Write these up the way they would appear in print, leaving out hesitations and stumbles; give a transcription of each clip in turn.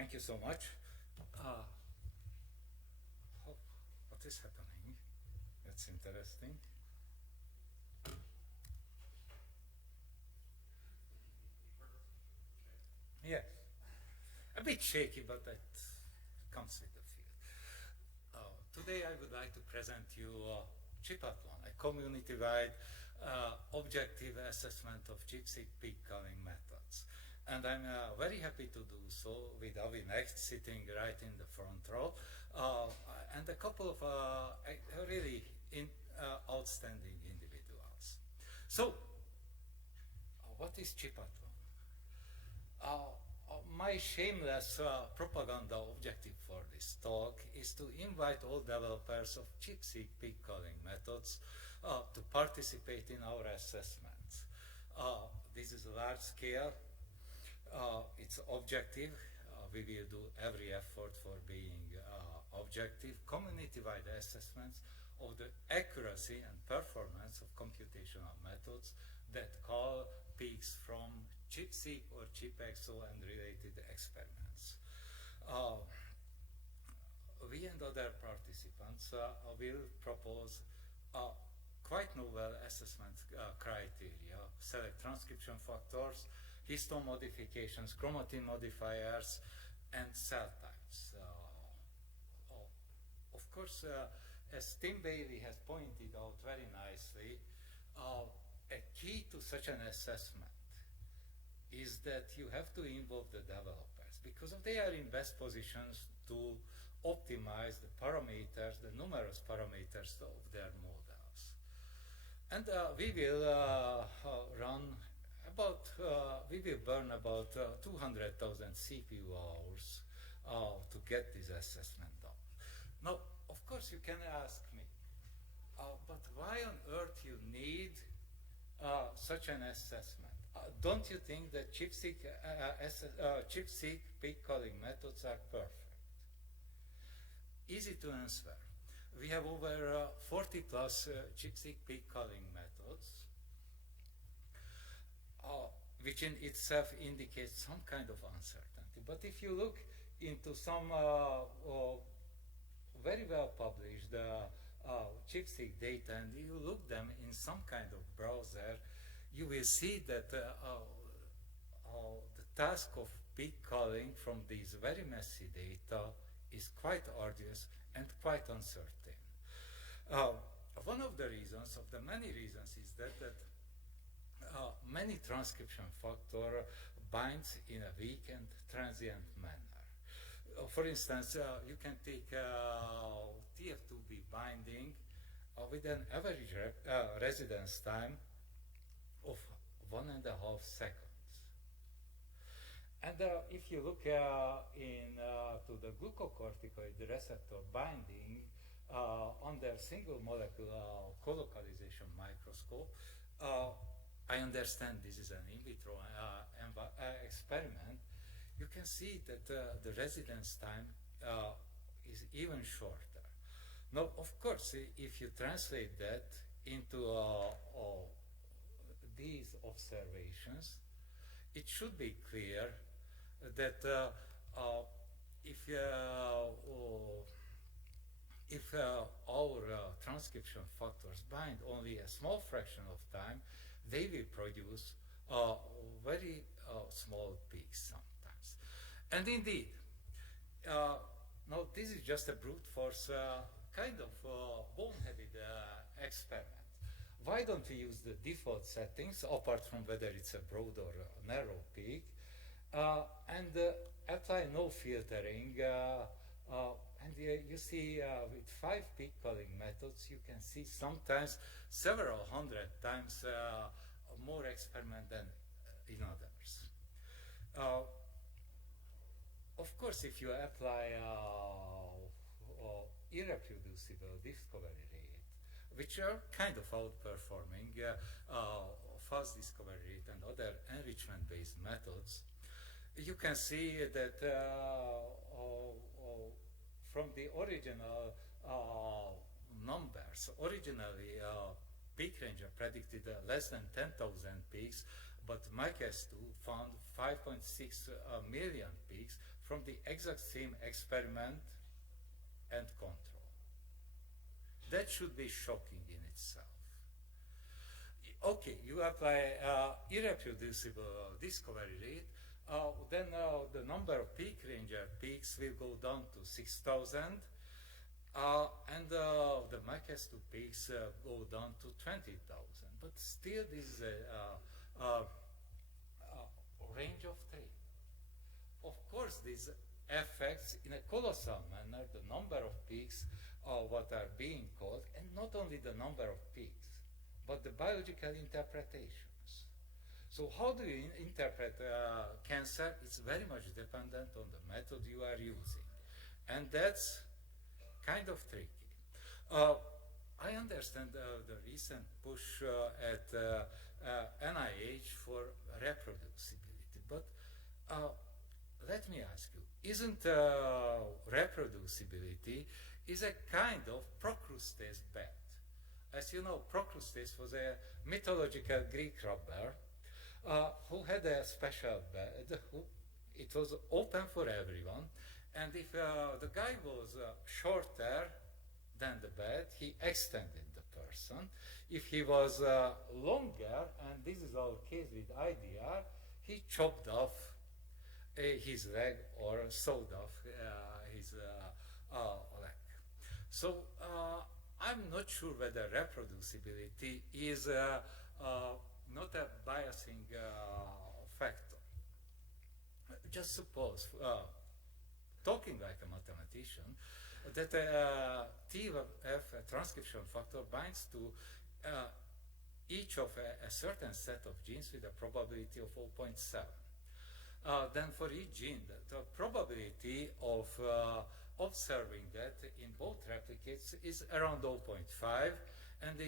Thank you so much. What is happening? That's interesting. Yes. A bit shaky, but that comes with the field. Today I would like to present you ChIPathlon, a community-wide objective assessment of ChIPSeq peak calling methods. And I'm very happy to do so with Avi Next sitting right in the front row, and a couple of really outstanding individuals. So, what is ChIPathlon? My shameless propaganda objective for this talk is to invite all developers of ChIPSeq peak calling methods to participate in our assessments. This is large scale. It's objective. We will do every effort for being objective. Community-wide assessments of the accuracy and performance of computational methods that call peaks from ChIPSeq or ChIPEXO and related experiments. We and other participants will propose quite novel assessment criteria, select transcription factors, histone modifications, chromatin modifiers, and cell types. Of course, as Tim Bailey has pointed out very nicely, a key to such an assessment is that you have to involve the developers because they are in best positions to optimize the parameters, the numerous parameters of their models. And we will burn about 200,000 CPU hours to get this assessment done. Now, of course, you can ask me, but why on earth you need such an assessment? Don't you think that ChIPSeq peak calling methods are perfect? Easy to answer. We have over 40 plus ChIPSeq peak calling methods, which in itself indicates some kind of uncertainty. But if you look into some very well published ChIPSeq data and you look them in some kind of browser, you will see that the task of peak calling from these very messy data is quite arduous and quite uncertain. One of the reasons, of the many reasons, is that many transcription factor binds in a weak and transient manner. For instance, you can take TF2B binding with an average residence time of 1.5 seconds. And if you look to the glucocorticoid receptor binding under single molecular colocalization microscope, I understand this is an in vitro experiment. You can see that the residence time is even shorter. Now, of course, if you translate that into these observations, it should be clear that if our transcription factors bind only a small fraction of time, they will produce very small peaks sometimes. And indeed, now this is just a brute force kind of boneheaded experiment. Why don't we use the default settings, apart from whether it's a broad or narrow peak, and apply no filtering? And you see with 5 peak calling methods, you can see sometimes several hundred times more experiment than in others. Of course, if you apply irreproducible discovery rate, which are kind of outperforming fast discovery rate and other enrichment-based methods, you can see that from the original numbers, originally peak range predicted less than 10,000 peaks, but MikeS2 found 5.6 million peaks from the exact same experiment and control. That should be shocking in itself. Okay, you apply irreproducible discovery rate, then the number of peak ranger peaks will go down to 6,000, and the Mac-S2 peaks go down to 20,000. But still, this is a range of 3. Of course, these affects in a colossal manner the number of peaks what are being called, and not only the number of peaks, but the biological interpretations. So how do you interpret cancer? It's very much dependent on the method you are using. And that's kind of tricky. I understand the recent push at NIH for reproducibility, but let me ask you, isn't reproducibility is a kind of Procrustes bet? As you know, Procrustes was a mythological Greek robber who had a special bed. It was open for everyone, and if the guy was shorter than the bed, he extended the person. If he was longer, and this is our case with IDR, he chopped off his leg or sawed off his leg. So I'm not sure whether reproducibility is not a biasing factor. Just suppose, talking like a mathematician, that TF transcription factor binds to each of a certain set of genes with a probability of 0.7. Then for each gene, the probability of observing that in both replicates is around 0.5, and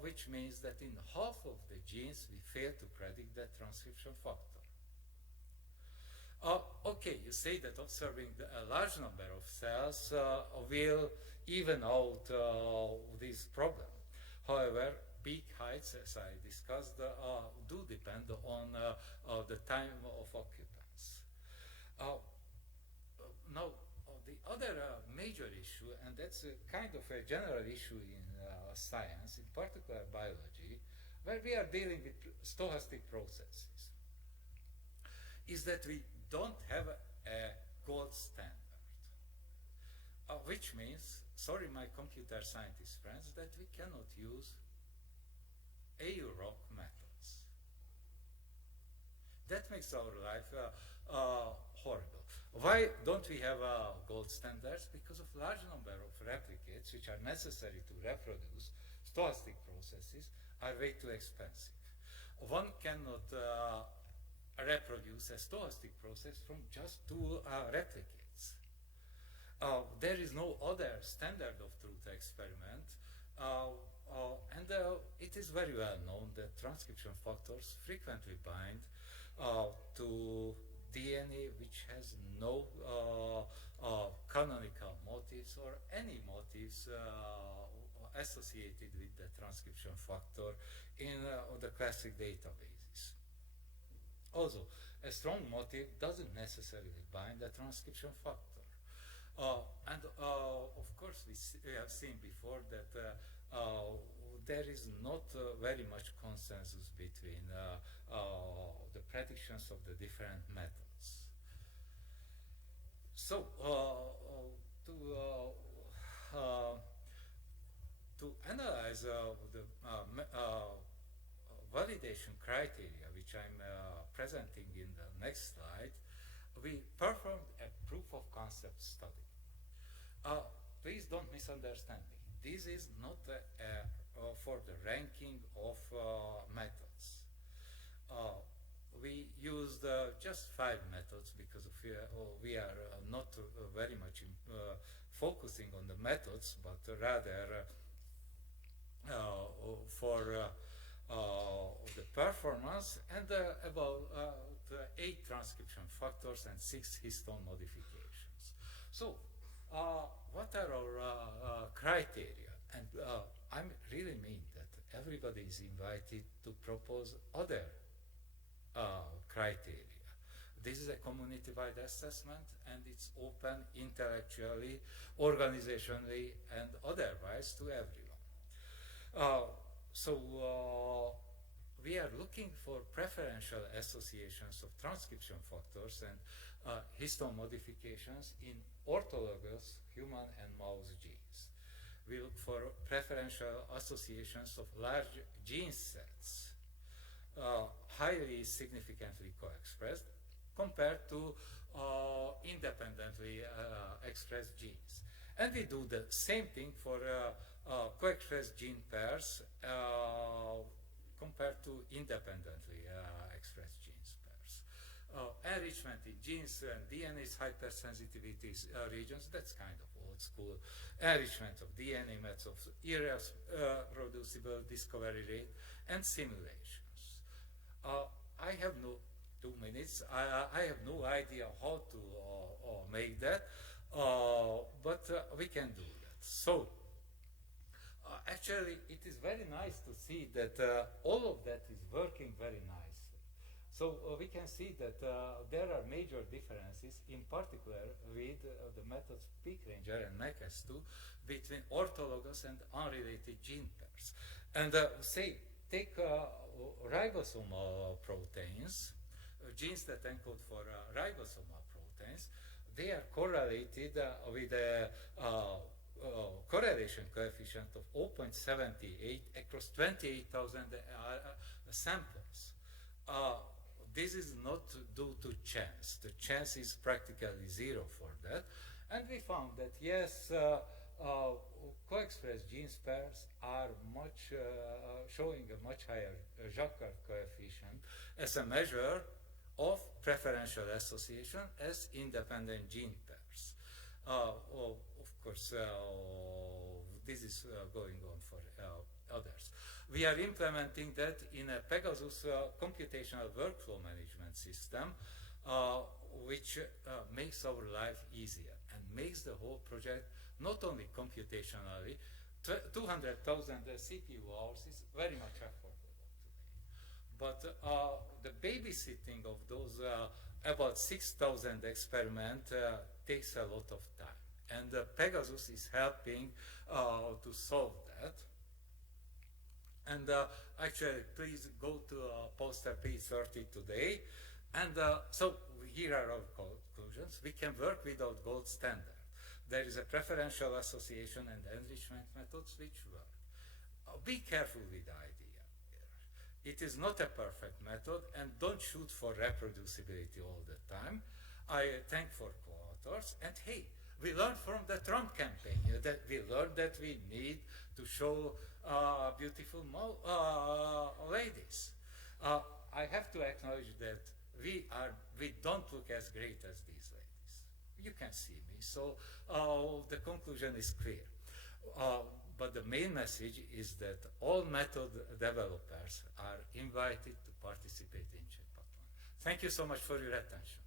which means that in half of the genes we fail to predict that transcription factor. Okay, you say that observing a large number of cells will even out this problem. However, peak heights, as I discussed, do depend on the time of occupants. Now, the other major issue, and that's kind of a general issue in science, in particular biology, where we are dealing with stochastic processes, is that we don't have a gold standard, which means, sorry my computer scientist friends, that we cannot use AUROC methods. That makes our life horrible. Why don't we have gold standards? Because of large number of replicates which are necessary to reproduce stochastic processes are way too expensive. One cannot reproduce a stochastic process from just 2 replicates. There is no other standard of truth experiment, and it is very well known that transcription factors frequently bind to DNA which has no canonical motifs or any motifs associated with the transcription factor in the classic databases. Also, a strong motif doesn't necessarily bind the transcription factor. And of course, we have seen before that there is not very much consensus between the predictions of the different methods. So, to analyze the validation criteria, which I'm presenting in the next slide, we performed a proof of concept study. Please don't misunderstand me. This is not for the ranking of methods. We used just 5 methods because we are not very much focusing on the methods, but rather for the performance, and about 8 transcription factors and 6 histone modifications. So, what are our criteria? And I really mean that everybody is invited to propose other criteria. This is a community-wide assessment, and it's open intellectually, organizationally, and otherwise to everyone. We are looking for preferential associations of transcription factors and histone modifications in orthologous human and mouse genes. We look for preferential associations of large gene sets, highly significantly co-expressed, compared to independently expressed genes. And we do the same thing for co-expressed gene pairs compared to independently expressed genes pairs. Enrichment in genes and DNA's hypersensitivity regions, that's kind of old school. Enrichment of DNA methods, irreproducible discovery rate, and simulations. I have no 2 minutes. I have no idea how to make that, but we can do that. So, actually, it is very nice to see that all of that is working very nicely. So we can see that there are major differences, in particular with the methods PeakRanger and MacS2 between orthologous and unrelated gene pairs. And take ribosomal proteins, genes that encode for ribosomal proteins. They are correlated with a correlation coefficient of 0.78 across 28,000 samples. This is not due to chance. The chance is practically zero for that. And we found that yes, co-expressed gene pairs are showing a much higher Jacquard coefficient as a measure of preferential association as independent gene pairs. Of course, this is going on for others. We are implementing that in a Pegasus computational workflow management system, which makes our life easier and makes the whole project not only computationally, 200,000 CPU hours is very much affordable today. But the babysitting of those about 6,000 experiments takes a lot of time. And Pegasus is helping to solve that. And actually, please go to poster P30 today. And so here are our conclusions. We can work without gold standard. There is a preferential association and enrichment methods which work. Be careful with the idea. It is not a perfect method, and don't shoot for reproducibility all the time. I thank for co-authors, and hey, we learned from the Trump campaign that we learned that we need to show beautiful ladies. I have to acknowledge that we don't look as great as these ladies. You can see me, so the conclusion is clear. But the main message is that all method developers are invited to participate in ChIPathlon. Thank you so much for your attention.